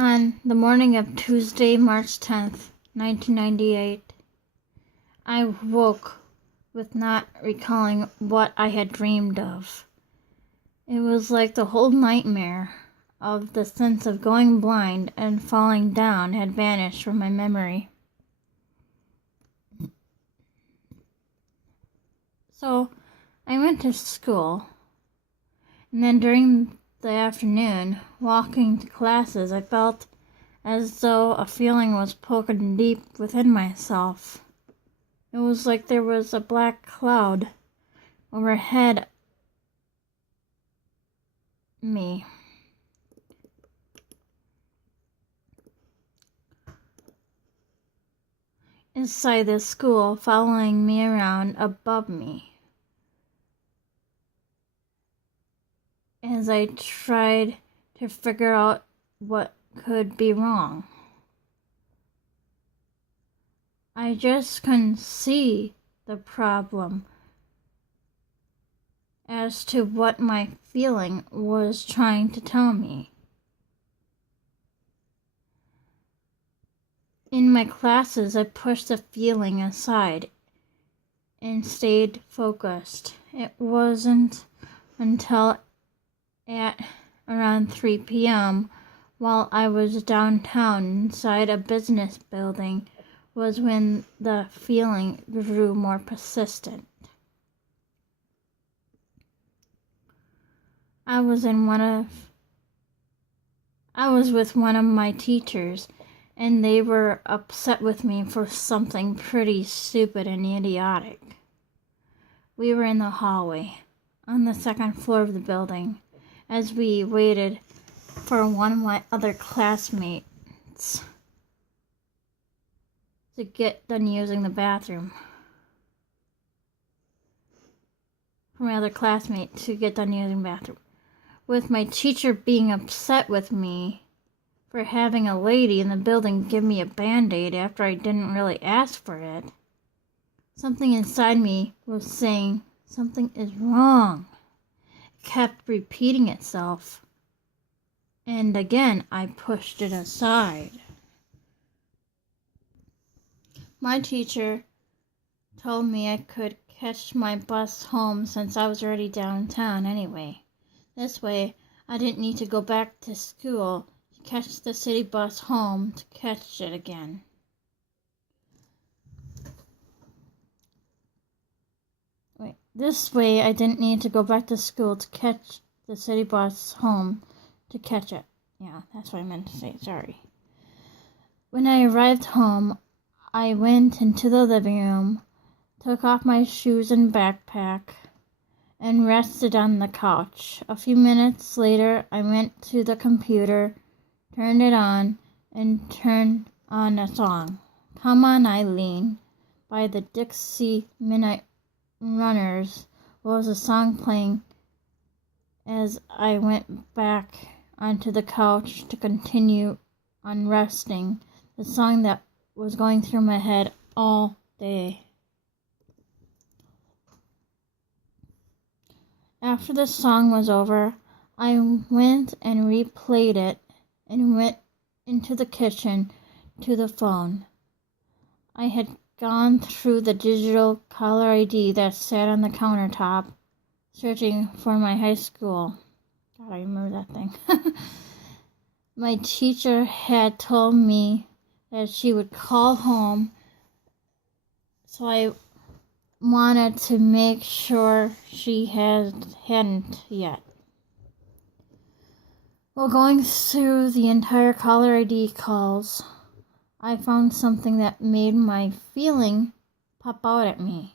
On the morning of Tuesday, March 10th, 1998, I woke with not recalling what I had dreamed of. It was like the whole nightmare of the sense of going blind and falling down had vanished from my memory. So I went to school, and then during the afternoon, walking to classes, I felt as though a feeling was poking deep within myself. It was like there was a black cloud overhead me. Inside the school, following me around above me. As I tried to figure out what could be wrong. I just couldn't see the problem as to what my feeling was trying to tell me. In my classes, I pushed the feeling aside and stayed focused. It wasn't until at around 3 p.m. while I was downtown inside a business building was when the feeling grew more persistent. I was with one of my teachers, and they were upset with me for something pretty stupid and idiotic. We were in the hallway on the second floor of the building as we waited for one of my other classmates to get done using the bathroom. With my teacher being upset with me for having a lady in the building give me a Band-Aid after I didn't really ask for it. Something inside me was saying, something is wrong. It kept repeating itself. And again, I pushed it aside. My teacher told me I could catch my bus home since I was already downtown anyway. This way, I didn't need to go back to school to catch the city bus home to catch it again. This way, I didn't need to go back to school to catch the city bus home to catch it. Yeah, that's what I meant to say, sorry. When I arrived home, I went into the living room, took off my shoes and backpack, and rested on the couch. A few minutes later, I went to the computer, turned it on, and turned on a song. Come On Eileen by the Dixie Midnight Runners was a song playing as I went back onto the couch to continue on resting, the song that was going through my head all day. After the song was over, I went and replayed it and went into the kitchen to the phone. I had gone through the digital caller ID that sat on the countertop, searching for my high school. God, I remember that thing. My teacher had told me that she would call home, so I wanted to make sure she hadn't yet. While going through the entire caller ID calls, I found something that made my feeling pop out at me.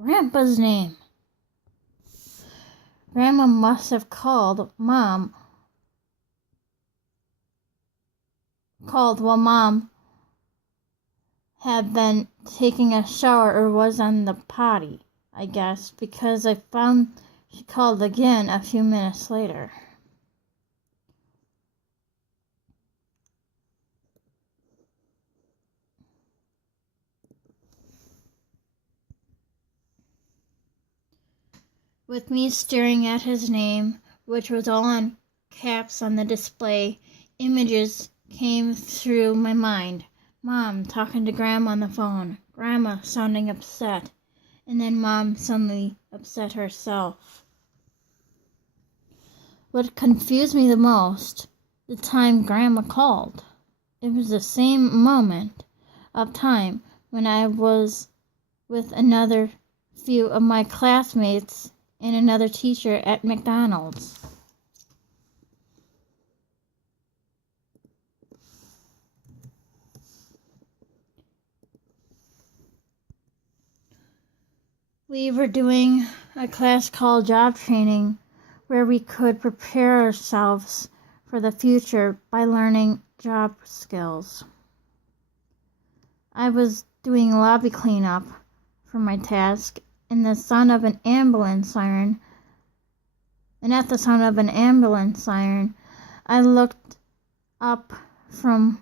Grandpa's name. Grandma must have called while Mom had been taking a shower or was on the potty, I guess, because I found she called again a few minutes later. With me staring at his name, which was all in caps on the display, images came through my mind. Mom talking to Grandma on the phone, Grandma sounding upset, and then Mom suddenly upset herself. What confused me the most, the time Grandma called. It was the same moment of time when I was with another few of my classmates and another teacher at McDonald's. We were doing a class called job training where we could prepare ourselves for the future by learning job skills. I was doing lobby cleanup for my task, and at the sound of an ambulance siren, I looked up from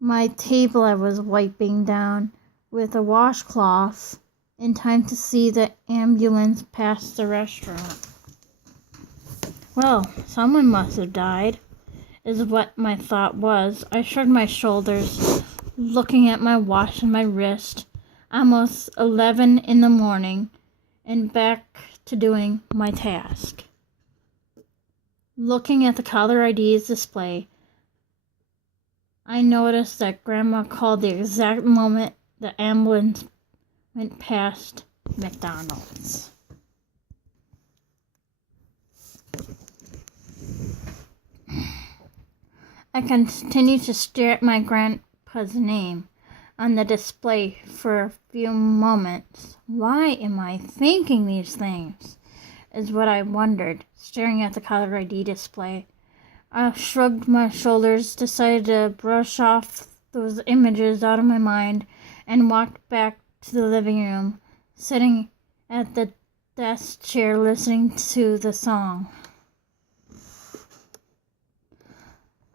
my table I was wiping down with a washcloth in time to see the ambulance pass the restaurant. Well, someone must have died, is what my thought was. I shrugged my shoulders, looking at my watch and my wrist. Almost 11 in the morning, and back to doing my task. Looking at the caller ID's display, I noticed that Grandma called the exact moment the ambulance went past McDonald's. I continued to stare at my grandpa's name on the display for a few moments. Why am I thinking these things? Is what I wondered, staring at the caller ID display. I shrugged my shoulders, decided to brush off those images out of my mind, and walked back to the living room, sitting at the desk chair listening to the song.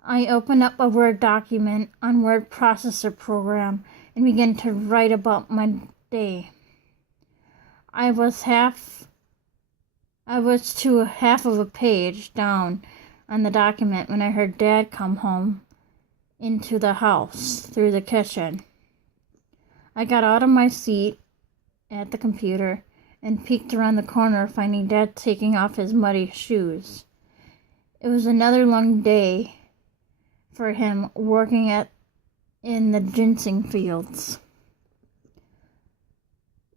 I opened up a Word document on word processor program and began to write about my day. I was to half of a page down on the document when I heard Dad come home into the house through the kitchen. I got out of my seat at the computer and peeked around the corner, finding Dad taking off his muddy shoes. It was another long day for him working in the ginseng fields.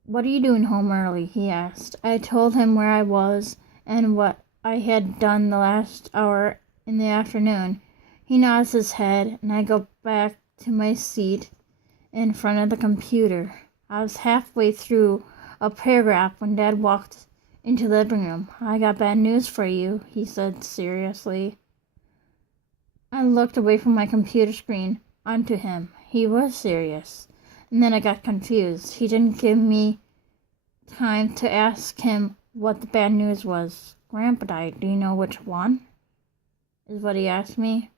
"What are you doing home early?" he asked. I told him where I was and what I had done the last hour in the afternoon. He nods his head, and I go back to my seat in front of the computer. I was halfway through a paragraph when Dad walked into the living room. "I got bad news for you," he said seriously. I looked away from my computer screen onto him. He was serious. And then I got confused. He didn't give me time to ask him what the bad news was. "Grandpa died. Do you know which one?" is what he asked me.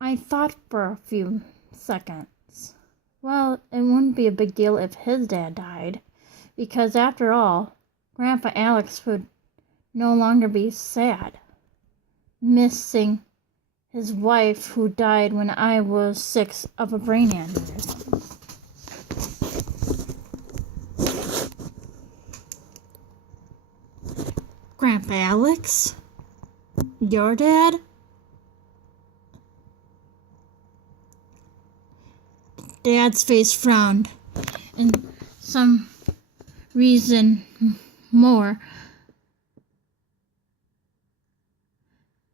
I thought for a few seconds. Well, it wouldn't be a big deal if his dad died, because after all, Grandpa Alex would no longer be sad, missing his wife who died when I was 6 of a brain aneurysm. "Grandpa Alex? Your dad?" Dad's face frowned, and some reason more,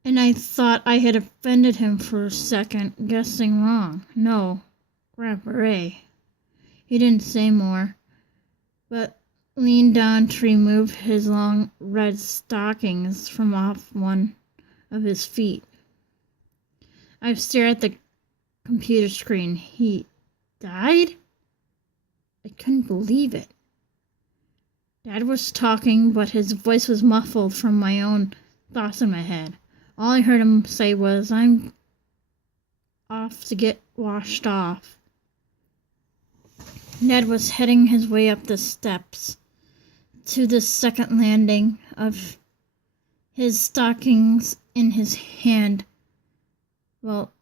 and I thought I had offended him for a second, guessing wrong. "No, Grandpa Ray." He didn't say more, but leaned down to remove his long red stockings from off one of his feet. I stared at the computer screen. He died? I couldn't believe it. Dad was talking, but his voice was muffled from my own thoughts in my head. All I heard him say was, "I'm off to get washed off." Ned was heading his way up the steps to the second landing of his stockings in his hand. Well,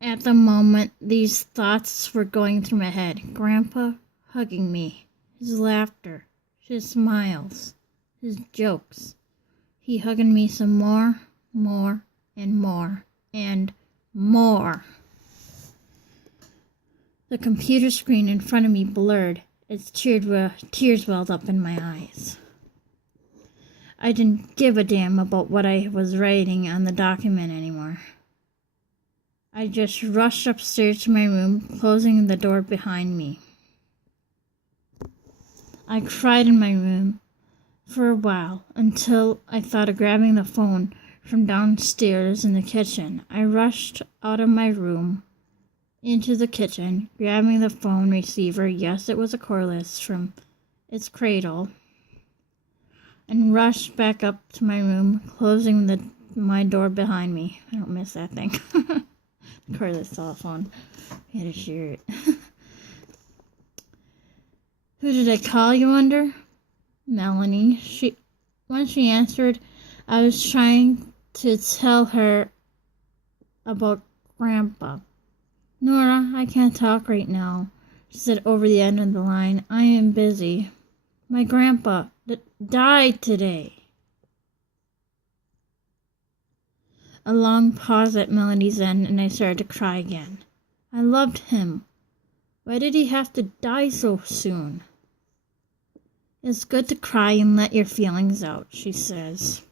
at the moment, these thoughts were going through my head. Grandpa hugging me, his laughter, his smiles, his jokes. He hugging me some more, and more, and more. The computer screen in front of me blurred as tears welled up in my eyes. I didn't give a damn about what I was writing on the document anymore. I just rushed upstairs to my room, closing the door behind me. I cried in my room for a while until I thought of grabbing the phone from downstairs in the kitchen. I rushed out of my room into the kitchen, grabbing the phone receiver. Yes, it was a cordless from its cradle, and rushed back up to my room, closing my door behind me. I don't miss that thing. Cordless telephone. I had to share it. Who did I call, you wonder? Melanie. When she answered, I was trying to tell her about Grandpa. Nora, I can't talk right now, she said over the end of the line. I am busy. My grandpa died today. A long pause at Melanie's end, and I started to cry again. I loved him. Why did he have to die so soon? It's good to cry and let your feelings out, she says.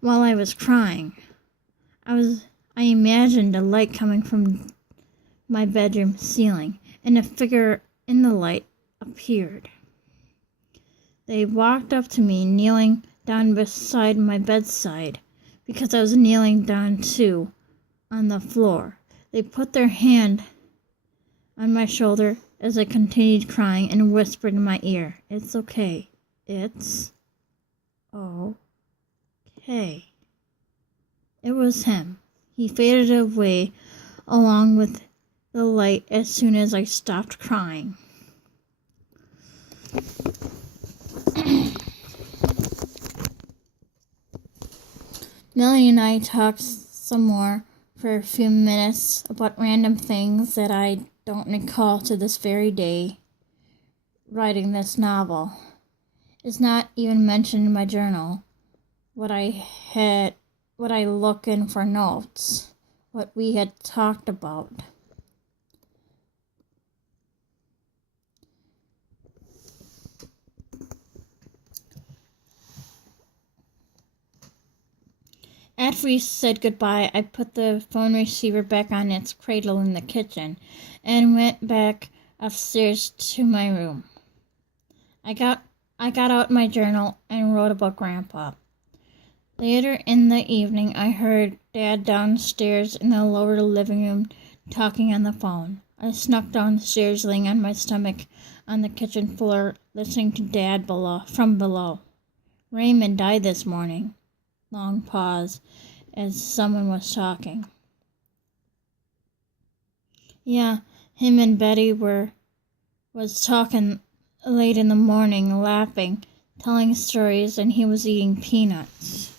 While I was crying, I imagined a light coming from my bedroom ceiling, and a figure in the light appeared. They walked up to me, kneeling down beside my bedside, because I was kneeling down too, on the floor. They put their hand on my shoulder as I continued crying and whispered in my ear, "It's okay. It's okay." It was him. He faded away along with the light as soon as I stopped crying. Melanie and I talked some more for a few minutes about random things that I don't recall to this very day. Writing this novel is not even mentioned in my journal. What I look in for notes, what we had talked about. After we said goodbye, I put the phone receiver back on its cradle in the kitchen and went back upstairs to my room. I got out my journal and wrote about Grandpa. Later in the evening, I heard Dad downstairs in the lower living room talking on the phone. I snuck downstairs, laying on my stomach on the kitchen floor, listening to Dad from below. Raymond died this morning. Long pause as someone was talking. Yeah, him and Betty was talking late in the morning, laughing, telling stories, and he was eating peanuts.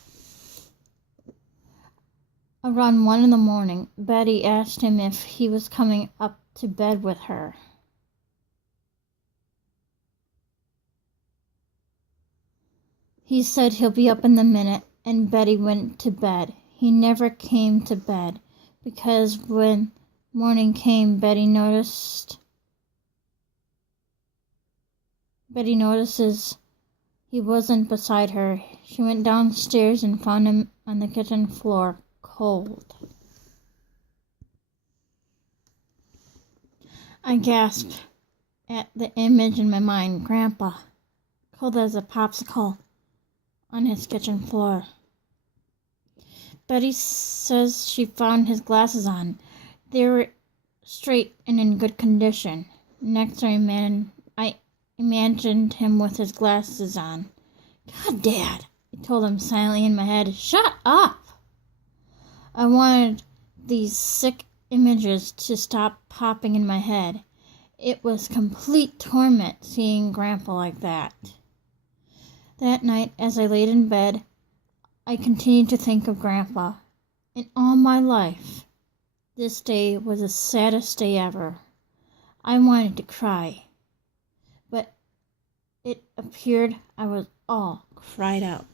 Around 1 a.m, Betty asked him if he was coming up to bed with her. He said he'll be up in a minute, and Betty went to bed. He never came to bed, because when morning came, Betty notices he wasn't beside her. She went downstairs and found him on the kitchen floor, cold. I gasped at the image in my mind. Grandpa, cold as a popsicle, on his kitchen floor. Betty says she found his glasses on. They were straight and in good condition. Next, I imagined him with his glasses on. God, Dad, I told him silently in my head. Shut up! I wanted these sick images to stop popping in my head. It was complete torment seeing Grandpa like that. That night, as I laid in bed, I continued to think of Grandpa. In all my life, this day was the saddest day ever. I wanted to cry, but it appeared I was all cried out.